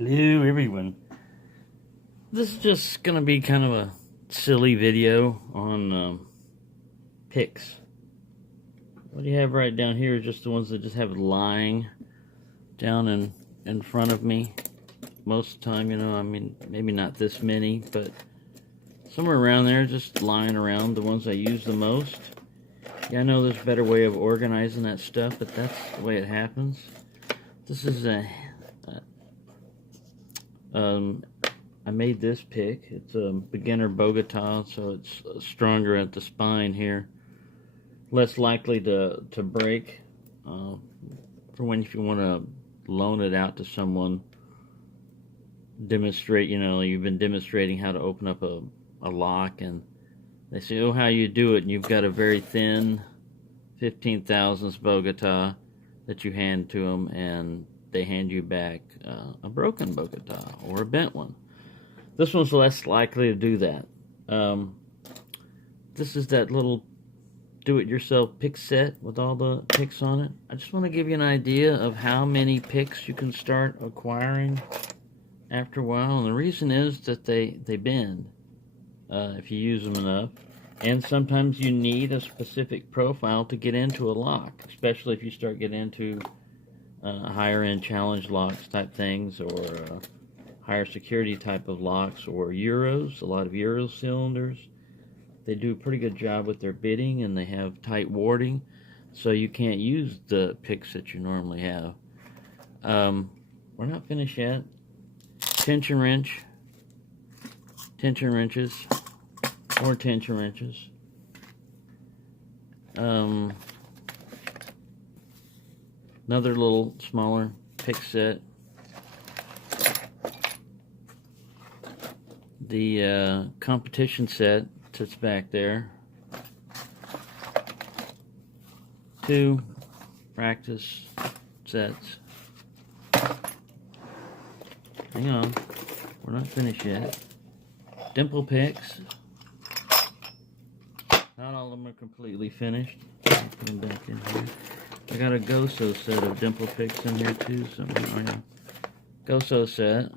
Hello everyone. This is just gonna be kind of a silly video on picks. What you have right down here is just the ones that just have it lying down in front of me. Most of the time, I mean, maybe not this many, but somewhere around there, just lying around, the ones I use the most. Yeah, I know there's a better way of organizing that stuff, but that's the way it happens. This is I made this pick. It's a beginner Bogota, so it's stronger at the spine here. Less likely to break. For when if you want to loan it out to someone, demonstrate, you've been demonstrating how to open up a lock, and they say, oh, how you do it, and you've got a very thin 15 thousandths Bogota that you hand to them, and they hand you back a broken Bogota or a bent one. This one's less likely to do that. This is that little do-it-yourself pick set with all the picks on it. I just want to give you an idea of how many picks you can start acquiring after a while, and the reason is that they bend if you use them enough. And sometimes you need a specific profile to get into a lock, especially if you start getting into higher end challenge locks type things, or higher security type of locks, or Euros, a lot of Euro cylinders. They do a pretty good job with their bitting, and they have tight warding, so you can't use the picks that you normally have. We're not finished yet. Tension wrenches, more tension wrenches. Another little smaller pick set. The competition set sits back there. 2 practice sets. Hang on, we're not finished yet. Dimple picks. Not all of them are completely finished. I'll put them back in here. I got a Goso set of dimple picks in here too. Goso set.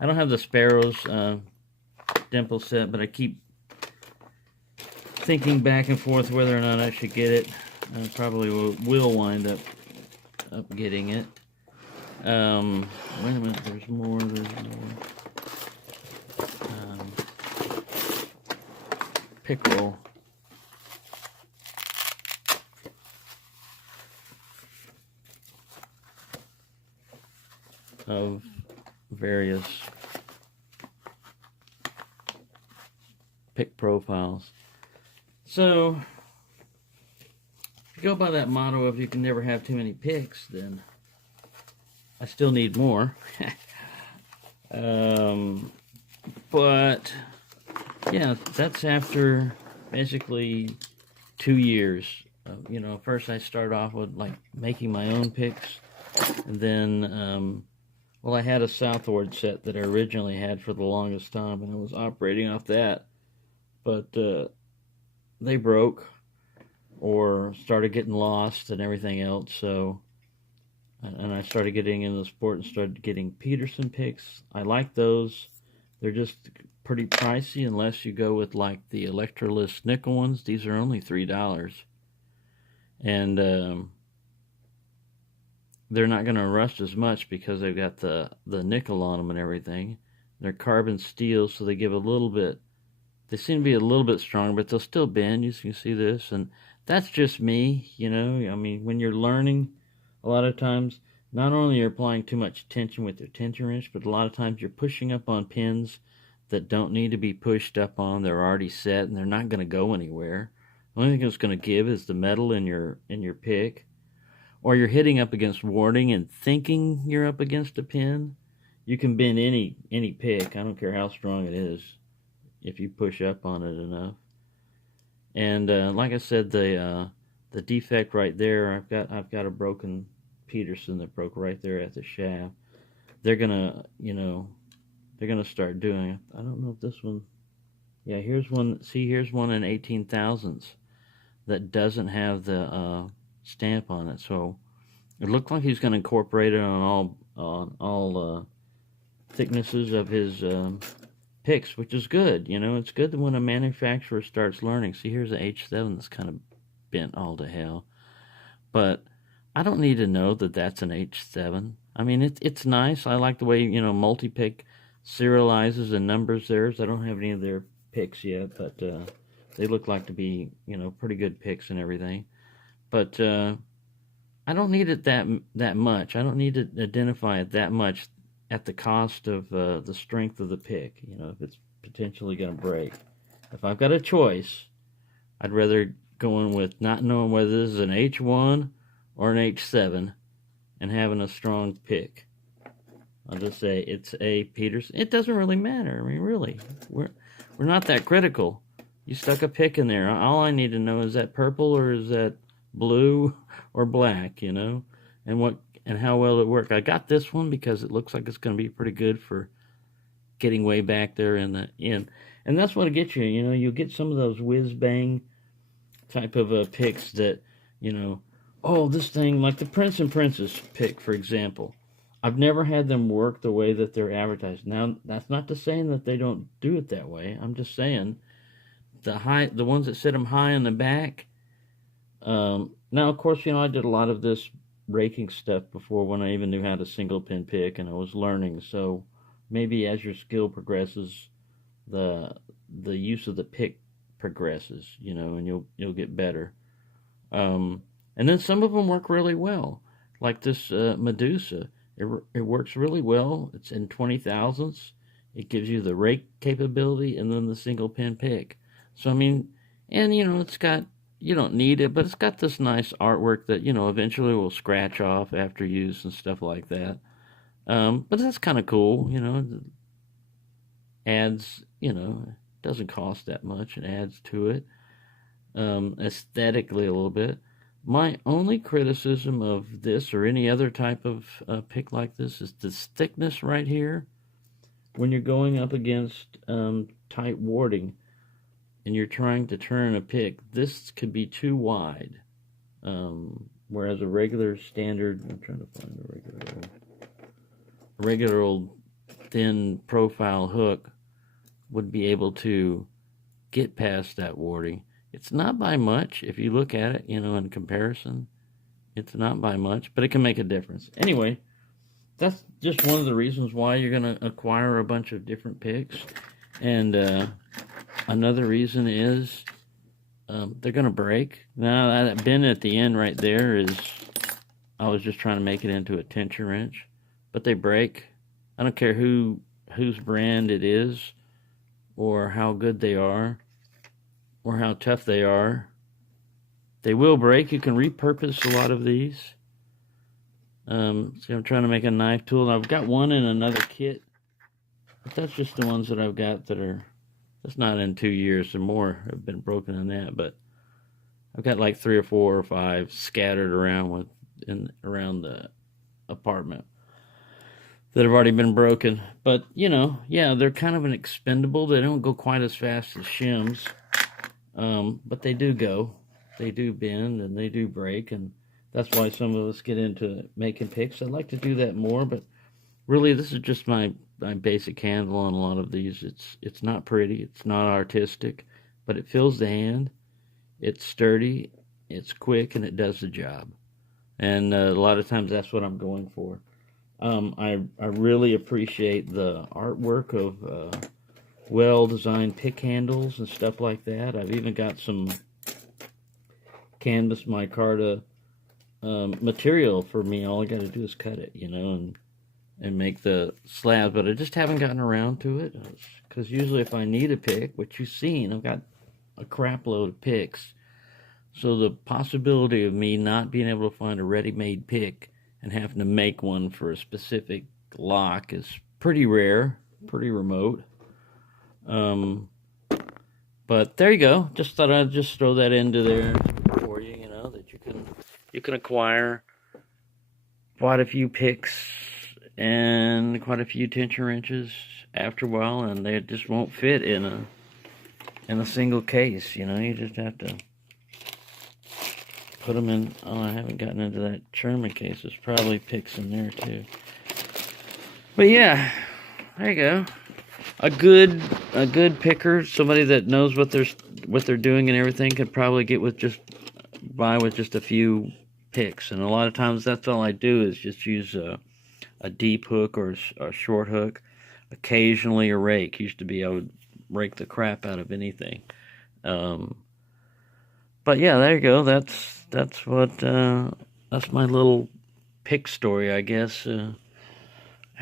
I don't have the Sparrows dimple set, but I keep thinking back and forth whether or not I should get it. I probably will wind up getting it. Wait a minute, there's more. Pick roll. Of various pick profiles. So, if you go by that motto of you can never have too many picks, then I still need more. But yeah, that's after basically 2 years. First I started off with like making my own picks, and then well, I had a Southward set that I originally had for the longest time, and I was operating off that, but they broke or started getting lost and everything else. So, and I started getting into the sport and started getting Peterson picks. I like those. They're just pretty pricey unless you go with like the Electrolist nickel ones. These are only $3, and they're not going to rust as much because they've got the nickel on them and everything. They're carbon steel, so they give a little bit. They seem to be a little bit stronger, but they'll still bend. You can see this, and that's just me. I mean, when you're learning, a lot of times, not only are you applying too much tension with your tension wrench, but a lot of times you're pushing up on pins that don't need to be pushed up on. They're already set, and they're not going to go anywhere. The only thing that's going to give is the metal in your pick. Or you're hitting up against warding and thinking you're up against a pin. You can bend any pick. I don't care how strong it is, if you push up on it enough. And like I said, the defect right there, I've got a broken Peterson that broke right there at the shaft. They're gonna start doing it. I don't know if this one. Yeah, here's one. See, here's one in 18 thousandths that doesn't have the stamp on it. So it looked like he's going to incorporate it on on all thicknesses of his picks, which is good. You know, it's good when a manufacturer starts learning. See, here's an H7 that's kind of bent all to hell, but I don't need to know that that's an H7. I mean, it's nice. I like the way, you know, multi-pick serializes and numbers theirs. I don't have any of their picks yet, but they look like to be, you know, pretty good picks and everything. But I don't need it that much. I don't need to identify it that much at the cost of the strength of the pick. You know, if it's potentially going to break. If I've got a choice, I'd rather go in with not knowing whether this is an H1 or an H7 and having a strong pick. I'll just say it's a Peterson. It doesn't really matter. I mean, really, we're not that critical. You stuck a pick in there. All I need to know is that purple or is that blue or black, you know, and how well it worked. I got this one because it looks like it's going to be pretty good for getting way back there in the end. And that's what it gets you. You know, you'll get some of those whiz bang type of picks that, you know, oh, this thing, like the Prince and Princess pick, for example. I've never had them work the way that they're advertised. Now, that's not to say that they don't do it that way. I'm just saying the ones that sit them high in the back. Now, of course, you know, I did a lot of this raking stuff before when I even knew how to single pin pick, and I was learning. So maybe as your skill progresses, the use of the pick progresses, you know, and you'll get better. And then some of them work really well, like this Medusa. It works really well. It's in 20 thousandths. It gives you the rake capability and then the single pin pick. So I mean, and you know, it's got, you don't need it, but it's got this nice artwork that, you know, eventually will scratch off after use and stuff like that. But that's kind of cool, you know. Adds, you know, doesn't cost that much. It adds to it aesthetically a little bit. My only criticism of this or any other type of pick like this is this thickness right here. When you're going up against tight warding and you're trying to turn a pick, this could be too wide. Whereas a regular standard, I'm trying to find a regular old thin profile hook would be able to get past that warding. It's not by much. If you look at it, you know, in comparison, it's not by much, but it can make a difference. Anyway, that's just one of the reasons why you're going to acquire a bunch of different picks. And another reason is they're going to break. Now, that bend at the end right there is, I was just trying to make it into a tension wrench, but they break. I don't care whose brand it is or how good they are, or how tough they are. They will break. You can repurpose a lot of these. See, I'm trying to make a knife tool. I've got one in another kit, but that's just the ones that I've got that are, that's not in 2 years or more have been broken in that, but I've got like 3 or 4 or 5 scattered around around the apartment that have already been broken. But, you know, yeah, they're kind of an expendable. They don't go quite as fast as shims. But they do go, they do bend, and they do break, and that's why some of us get into making picks. I'd like to do that more, but really this is just my basic handle on a lot of these. It's not pretty, it's not artistic, but it fills the hand, it's sturdy, it's quick, and it does the job. And a lot of times that's what I'm going for. I really appreciate the artwork of well-designed pick handles and stuff like that. I've even got some canvas micarta material for me. All I got to do is cut it, you know, and make the slabs. But I just haven't gotten around to it, because usually if I need a pick, which you've seen, I've got a crap load of picks. So the possibility of me not being able to find a ready-made pick and having to make one for a specific lock is pretty rare, pretty remote. But there you go. Just thought I'd just throw that into there for you, you know, that you can acquire quite a few picks and quite a few tension wrenches after a while, and they just won't fit in a single case, you know. You just have to put them in. Oh, I haven't gotten into that Sherman case. There's probably picks in there too. But yeah, there you go. A good picker, somebody that knows what they're doing and everything, could probably buy with just a few picks. And a lot of times that's all I do is just use a deep hook or a short hook. Occasionally a rake. Used to be I would rake the crap out of anything. Um, but yeah, there you go. That's my little pick story, I guess.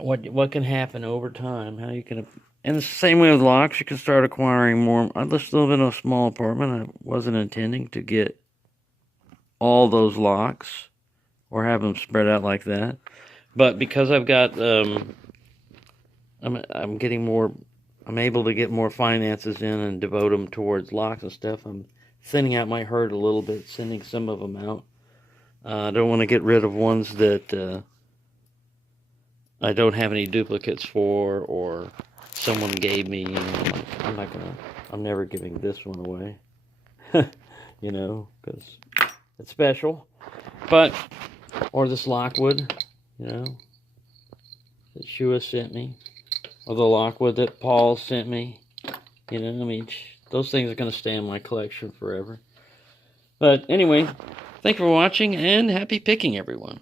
What can happen over time? How you can, and it's the same way with locks. You can start acquiring more. I just live in a small apartment. I wasn't intending to get all those locks or have them spread out like that, but because I've got I'm getting more. I'm able to get more finances in and devote them towards locks and stuff. I'm thinning out my herd a little bit, sending some of them out. I don't want to get rid of ones that I don't have any duplicates for, or someone gave me. I'm never giving this one away, because it's special. But, or this Lockwood, that Shua sent me, or the Lockwood that Paul sent me. Those things are going to stay in my collection forever. But anyway, thank you for watching, and happy picking, everyone.